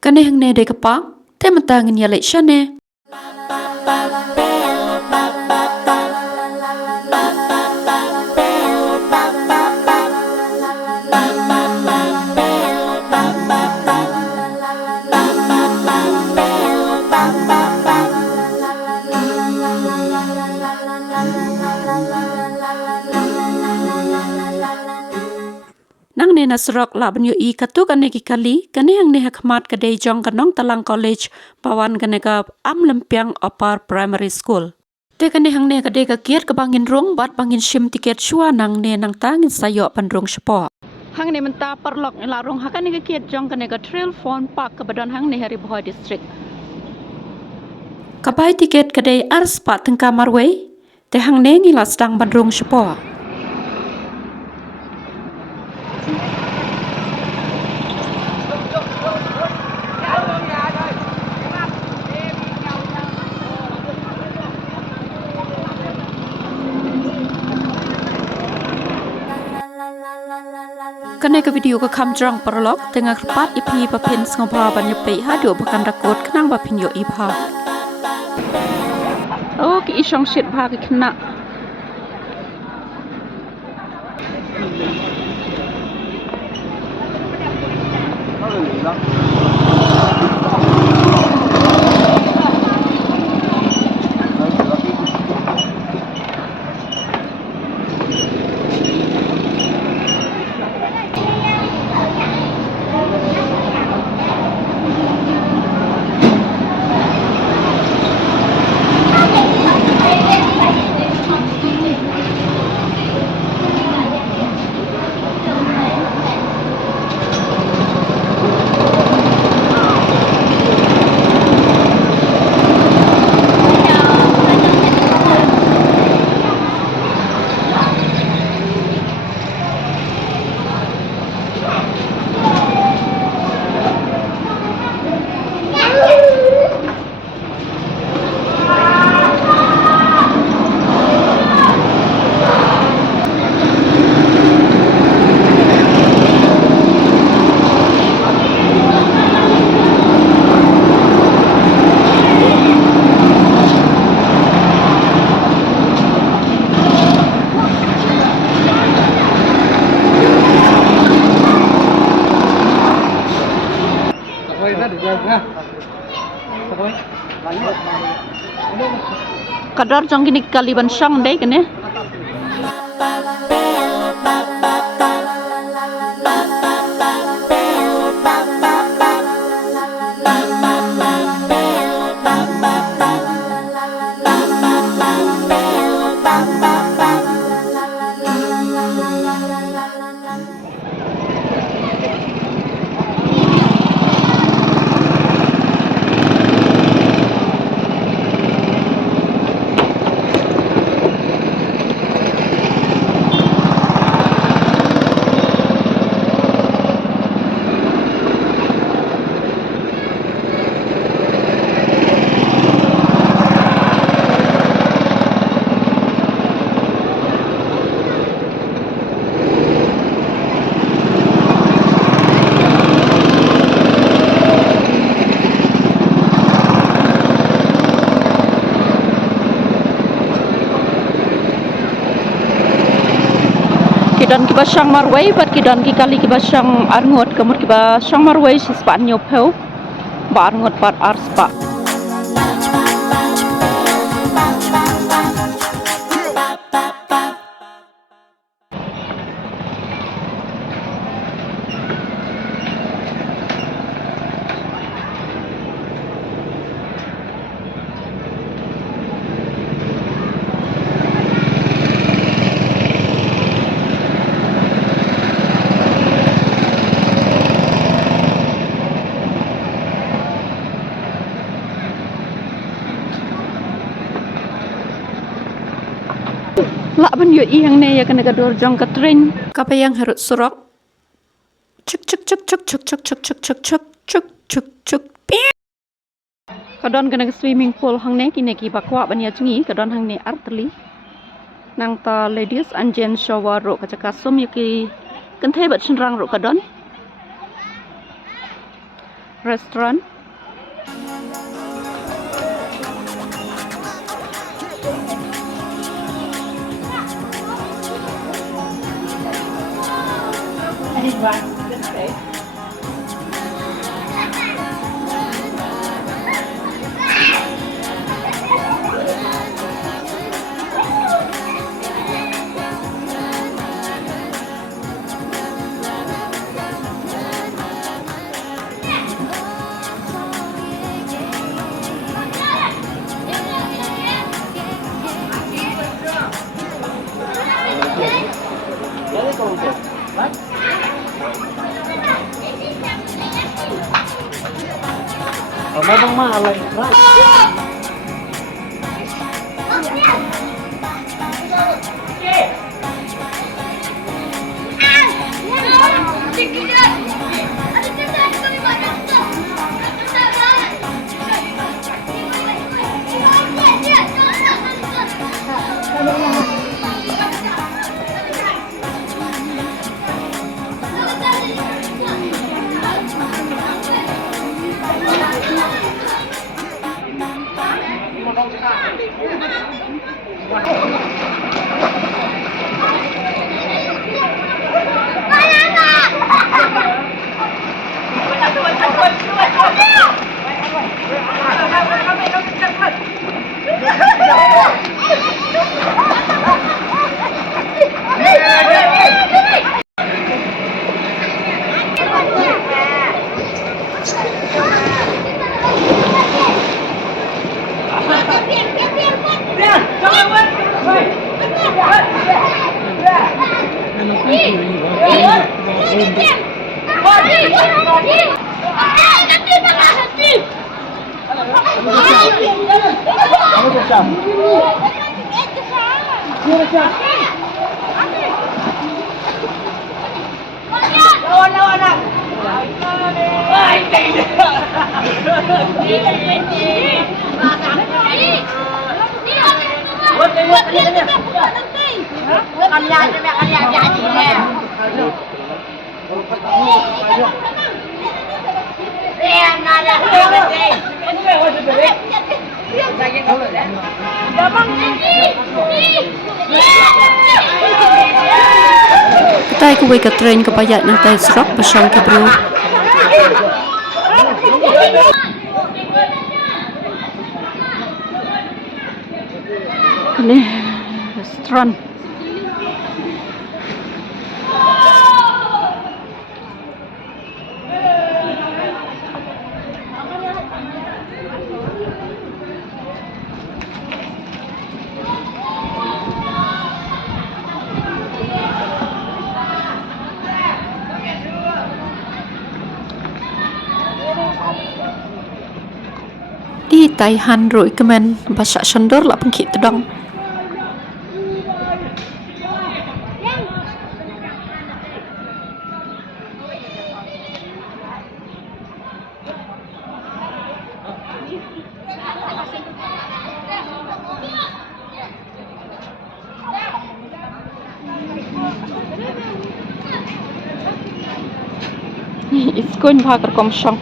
Kane hang ne de kapak, te matangin ya lek shane. Nang ne nasrok laban yo I katu kane ki kali kane hang ne hakmat kadai jong kanong talang college pawan kane ka am lempiang upper primary school. Te kane hang ne kadai ka kiat ka bangin rong bat bangin shim tiket shua nang ne nang tangin sayo pan rong shepo. Hang ne menta perlok ne la rong hakane ka kiat jong kane ka trail phone park ka badon hang ne hari boy district. Kapai tiket kadai ars pat teng kamar wei te hang ne ngila sedang pan rong shepo. Kane ka video ka kam jong perlok tengah kepat ipi papin sngapa ban yepi hadu bukan rakot kenang bapin yo ipha. Oh ki isong shit bha ki kena. Kadar jong kini kali ban shang dei kene. Kidan kiba shang marway bat kidan ki kali kiba shang arngot kamut kiba shang marway si span nyopeu ba arngot bat arspa. Lak ban yo I hang ne ya kena kador jong katrin kapa yang harut surok cuk cuk cuk cuk cuk cuk cuk cuk cuk cuk cuk cuk cuk kadon kena swimming pool hang ne kine ki bakwa ban ya chingi kadon hang ne artli nang ta ladies and gents shower ro kachaka sum yuki kan the bat chenrang ro kadon restaurant. Memang mahal lagi. Tay ko ka train ka payat ng tay srok pasang ka bro. Kani restaurant. Di tai han roi kemen bahasa Shandor lah pengkit tedong. Iskun bhagar kom shong.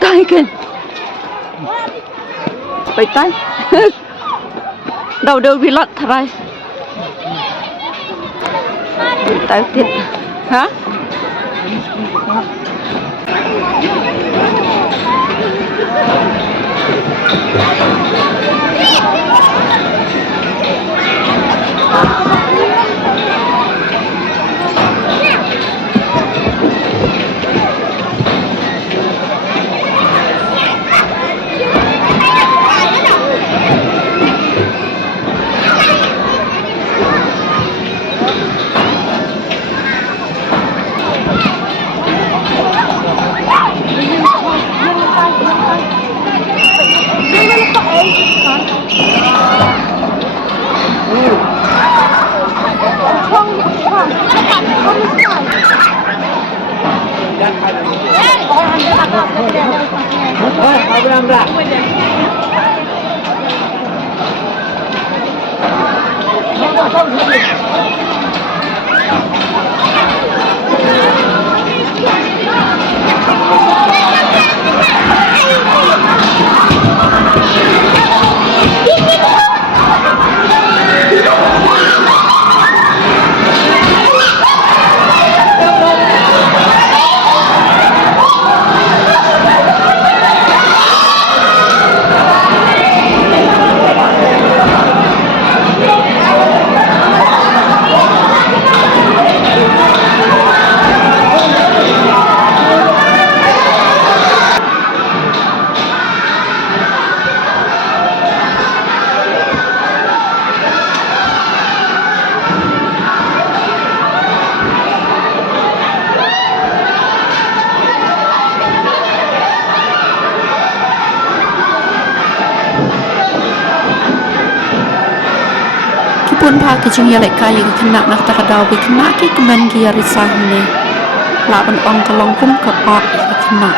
Tai kìa. Bậy tay. Đầu đều bị lọt thật rồi. Tay tiệt. Hả? Kipun pa kijing yalek kaya kena nak takadaw kena ki kemen kia risah ni. Laban ong kalong kum kapok kena.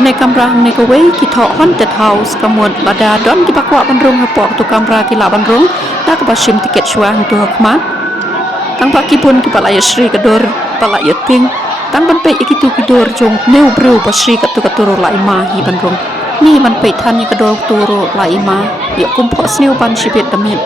Kene kamera hang ke wei ki thok haunted house kamut bada don ki bakwa bandrung hapok tu kamera ki la bandrung ta ka basim tiket syuang tu hakmat tang pak ki pun ki palaya sri kador palaya ping tang ban pe ikitu kidor jong neu bru pasri katu katuro la ima hi bandrung ni man pe than ni kador turo la ima ya kumpo sneu pan sibet damit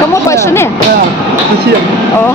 Kamu passion ya? Ya, passion. Oh.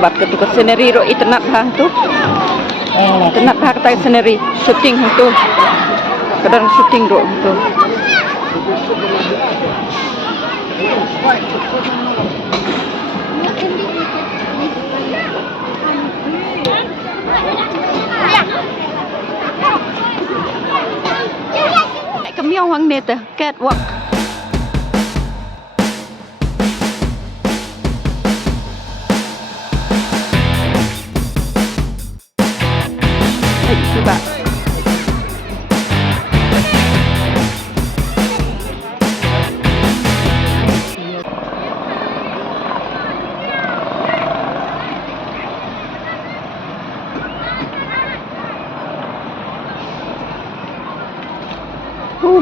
bat ketu ke scenery ro itnat hang tu itnat hang ta scenery shooting hang tu kadang shooting ro tu kamiau hang ne te catwalk Coba.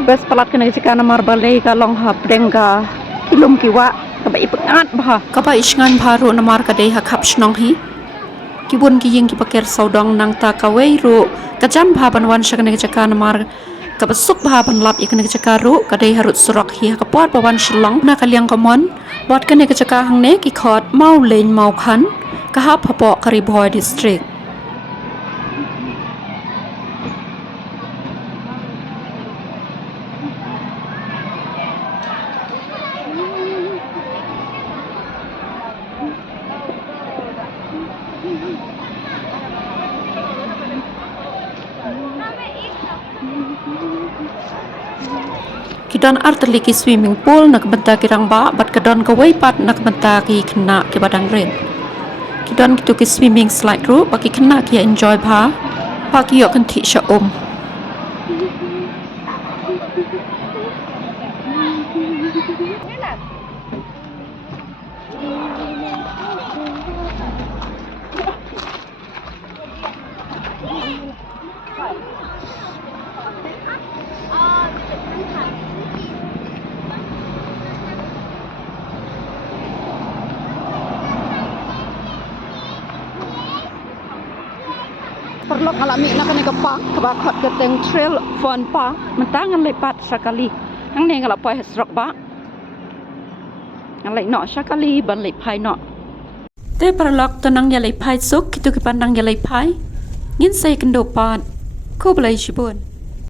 Best pelat kena jika nama balai ka long hap dengka ilum kiwa kaba ipengat bah kaba isngan baru namar ka dei hakap snong hi kibun ki yeng ki paker saudong nang ta kawe ru kajan bhaban wan shakne jaka namar kaba suk bhaban lap ikne jaka ru ka dei harut surok hi ka pot bawan shlong na kaliang komon wat kene jaka hangne ki khot mau lein mau khan ka hap hapo kari boy district Kidon arteli ki swimming pool nak benta kirang ba bat kedon ka pat nak benta ki kena ki badang ren kidon kitu ki swimming slide ru baki kena ki enjoy ba ki yo kan thi sha perlu alami nak kena kepak kebakot keteng trail fun park mentangan lepat sekali hang ne ngala poi hasrok ba ngalai no sekali ban lepai no te perlok tenang ya lepai suk kitu ki pandang ya lepai ngin sai kendo pat ko belai shibun